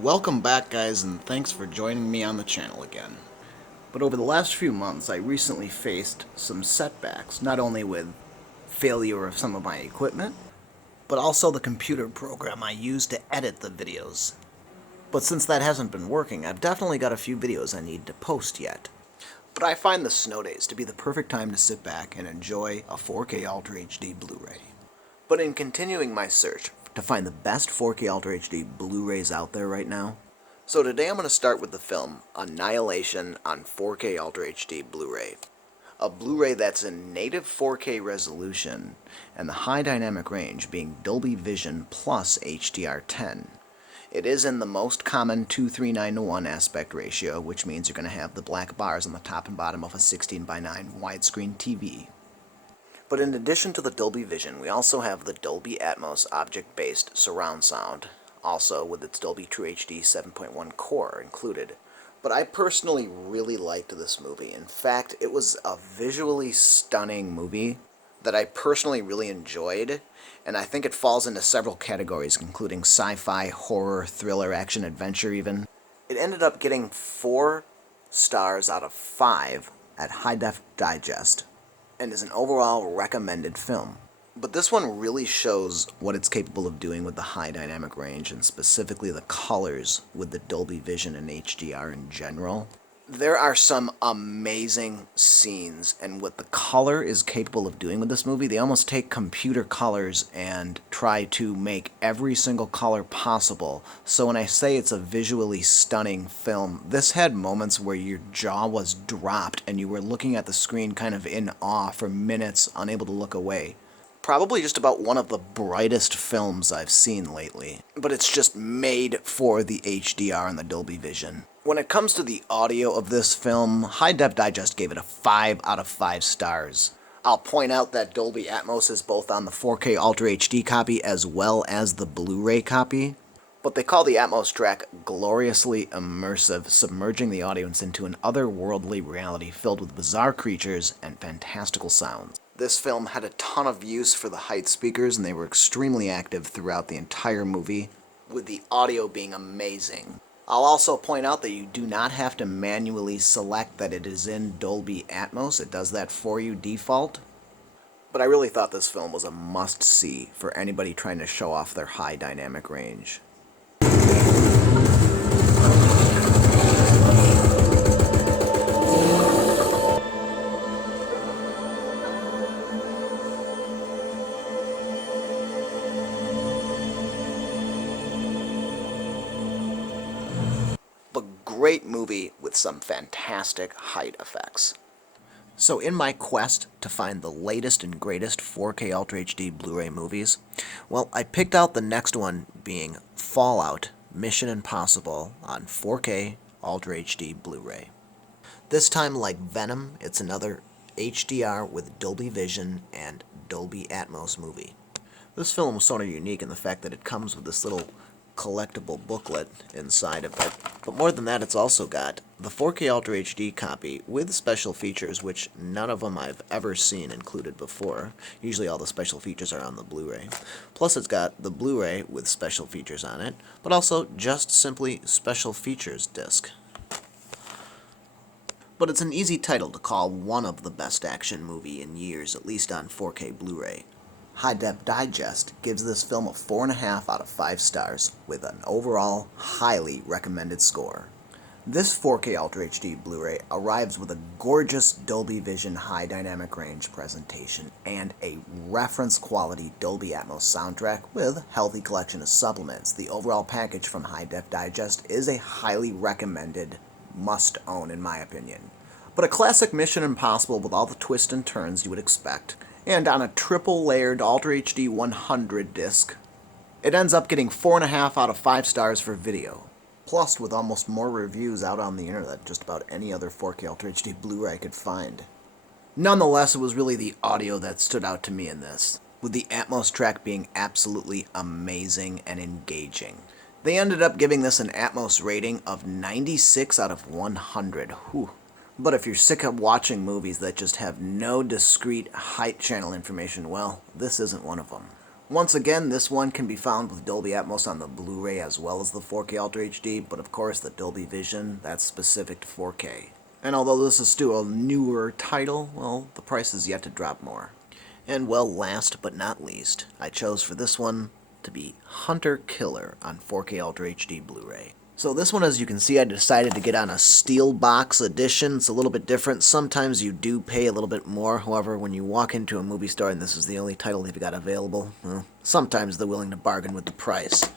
Welcome back, guys, and thanks for joining me on the channel again. But over the last few months, I recently faced some setbacks, not only with failure of some of my equipment, but also the computer program I use to edit the videos. But since that hasn't been working, I've definitely got a few videos I need to post yet. But I find the snow days to be the perfect time to sit back and enjoy a 4K Ultra HD Blu-ray. But in continuing my search to find the best 4K Ultra HD Blu-rays out there right now, so today I'm going to start with the film Annihilation on 4K Ultra HD Blu-ray. A Blu-ray that's in native 4K resolution, and the high dynamic range being Dolby Vision plus HDR10. It is in the most common 2:3:9:1 aspect ratio, which means you're going to have the black bars on the top and bottom of a 16:9 widescreen TV. But in addition to the Dolby Vision, we also have the Dolby Atmos object-based surround sound, also with its Dolby True HD 7.1 core included. But I personally really liked this movie. In fact, it was a visually stunning movie that I personally really enjoyed, and I think it falls into several categories, including sci-fi, horror, thriller, action, adventure even. It ended up getting 4 stars out of 5 at High Def Digest, and is an overall recommended film. But this one really shows what it's capable of doing with the high dynamic range, and specifically the colors with the Dolby Vision and HDR in general. There are some amazing scenes, and what the color is capable of doing with this movie, they almost take computer colors and try to make every single color possible. So when I say it's a visually stunning film, this had moments where your jaw was dropped and you were looking at the screen kind of in awe for minutes, unable to look away. Probably just about one of the brightest films I've seen lately, but it's just made for the HDR and the Dolby Vision. When it comes to the audio of this film, High Def Digest gave it a 5 out of 5 stars. I'll point out that Dolby Atmos is both on the 4K Ultra HD copy as well as the Blu-ray copy, but they call the Atmos track gloriously immersive, submerging the audience into an otherworldly reality filled with bizarre creatures and fantastical sounds. This film had a ton of use for the height speakers, and they were extremely active throughout the entire movie, with the audio being amazing. I'll also point out that you do not have to manually select that it is in Dolby Atmos. It does that for you default. But I really thought this film was a must-see for anybody trying to show off their high dynamic range. But great movie with some fantastic height effects. So in my quest to find the latest and greatest 4K Ultra HD Blu-ray movies, well, I picked out the next one being Fallout Mission Impossible on 4K Ultra HD Blu-ray. This time, like Venom, it's another HDR with Dolby Vision and Dolby Atmos movie. This film is sort of unique in the fact that it comes with this little collectible booklet inside of it. But more than that, it's also got the 4K Ultra HD copy with special features, which none of them I've ever seen included before. Usually all the special features are on the Blu-ray. Plus it's got the Blu-ray with special features on it, but also just simply special features disc. But it's an easy title to call one of the best action movie in years, at least on 4K Blu-ray. High Def Digest gives this film a 4.5 out of 5 stars, with an overall highly recommended score. This 4K Ultra HD Blu-ray arrives with a gorgeous Dolby Vision high dynamic range presentation and a reference quality Dolby Atmos soundtrack with healthy collection of supplements. The overall package from High Def Digest is a highly recommended must-own in my opinion. But a classic Mission Impossible with all the twists and turns you would expect. And on a triple-layered Ultra HD 100 disc, it ends up getting 4.5 out of 5 stars for video. Plus, with almost more reviews out on the internet than just about any other 4K Ultra HD Blu-ray I could find. Nonetheless, it was really the audio that stood out to me in this, with the Atmos track being absolutely amazing and engaging. They ended up giving this an Atmos rating of 96 out of 100. Whew. But if you're sick of watching movies that just have no discrete height channel information, well, this isn't one of them. Once again, this one can be found with Dolby Atmos on the Blu-ray as well as the 4K Ultra HD, but of course the Dolby Vision, that's specific to 4K. And although this is still a newer title, well, the price is yet to drop more. And well, last but not least, I chose for this one to be Hunter Killer on 4K Ultra HD Blu-ray. So this one, as you can see, I decided to get on a steel box edition. It's a little bit different. Sometimes you do pay a little bit more. However, when you walk into a movie store and this is the only title they've got available, well, sometimes they're willing to bargain with the price.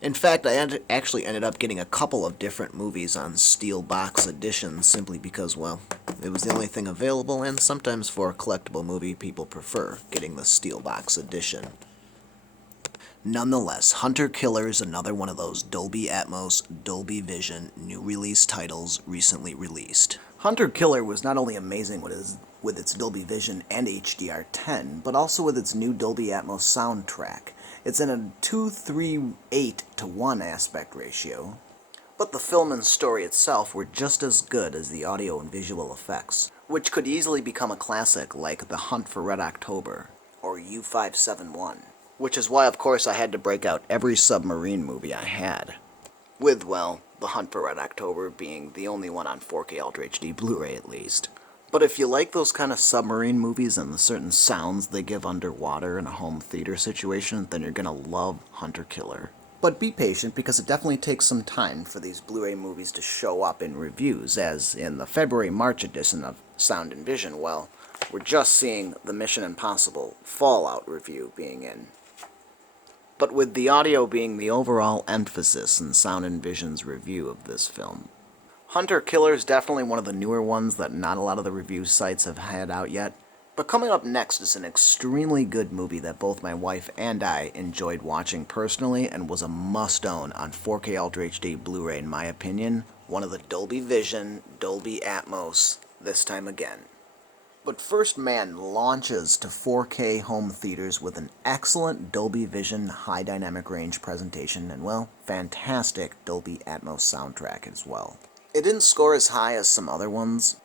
In fact, I actually ended up getting a couple of different movies on steel box editions simply because, well, it was the only thing available, and sometimes for a collectible movie, people prefer getting the steel box edition. Nonetheless, Hunter Killer is another one of those Dolby Atmos, Dolby Vision new release titles recently released. Hunter Killer was not only amazing with its Dolby Vision and HDR10, but also with its new Dolby Atmos soundtrack. It's in a 2:3:8:1 aspect ratio, but the film and story itself were just as good as the audio and visual effects, which could easily become a classic like The Hunt for Red October or U571. Which is why, of course, I had to break out every submarine movie I had. With, well, The Hunt for Red October being the only one on 4K Ultra HD Blu-ray at least. But if you like those kind of submarine movies and the certain sounds they give underwater in a home theater situation, then you're gonna love Hunter Killer. But be patient, because it definitely takes some time for these Blu-ray movies to show up in reviews, as in the February-March edition of Sound and Vision, well, we're just seeing the Mission Impossible Fallout review being in. But with the audio being the overall emphasis in Sound and Vision's review of this film. Hunter Killer is definitely one of the newer ones that not a lot of the review sites have had out yet. But coming up next is an extremely good movie that both my wife and I enjoyed watching personally and was a must-own on 4K Ultra HD Blu-ray in my opinion. One of the Dolby Vision, Dolby Atmos, this time again. But First Man launches to 4K home theaters with an excellent Dolby Vision high dynamic range presentation and, well, fantastic Dolby Atmos soundtrack as well. It didn't score as high as some other ones,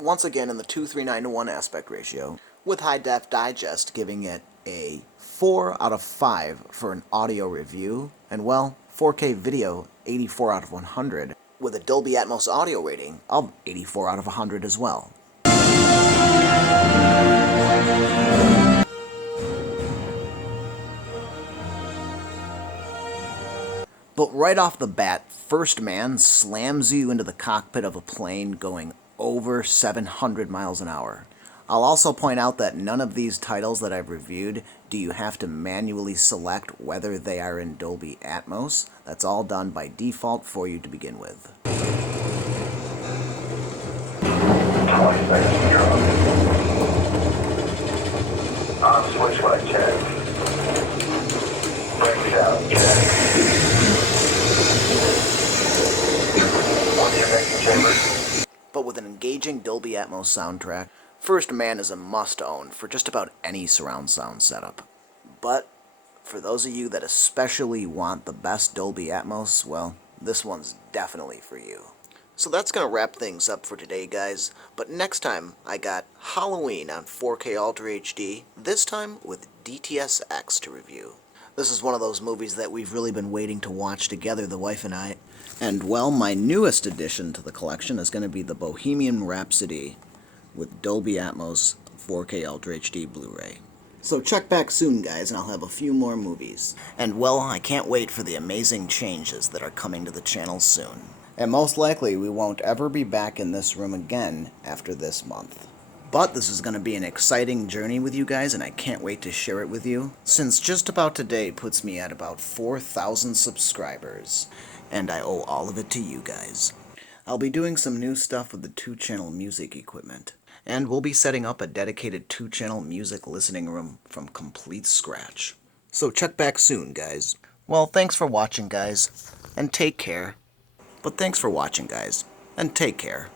once again in the 2:3:9:1 aspect ratio, with High Def Digest giving it a 4 out of 5 for an audio review, and, well, 4K video 84 out of 100, with a Dolby Atmos audio rating of 84 out of 100 as well. But right off the bat, First Man slams you into the cockpit of a plane going over 700 miles an hour. I'll also point out that none of these titles that I've reviewed do you have to manually select whether they are in Dolby Atmos. That's all done by default for you to begin with. 20 seconds to drop. On switch when I check. Breakdown check. What's your next chamber? But with an engaging Dolby Atmos soundtrack, First Man is a must-own for just about any surround sound setup. But for those of you that especially want the best Dolby Atmos, well, this one's definitely for you. So that's going to wrap things up for today, guys. But next time, I got Halloween on 4K Ultra HD, this time with DTS-X to review. This is one of those movies that we've really been waiting to watch together, the wife and I. And, well, my newest addition to the collection is going to be the Bohemian Rhapsody with Dolby Atmos 4K Ultra HD Blu-ray. So check back soon, guys, and I'll have a few more movies. And, well, I can't wait for the amazing changes that are coming to the channel soon. And most likely, we won't ever be back in this room again after this month. But this is going to be an exciting journey with you guys, and I can't wait to share it with you, since just about today puts me at about 4,000 subscribers, and I owe all of it to you guys. I'll be doing some new stuff with the 2-channel music equipment, and we'll be setting up a dedicated 2-channel music listening room from complete scratch. So check back soon, guys. Well, thanks for watching, guys, and take care. But thanks for watching, guys, and take care.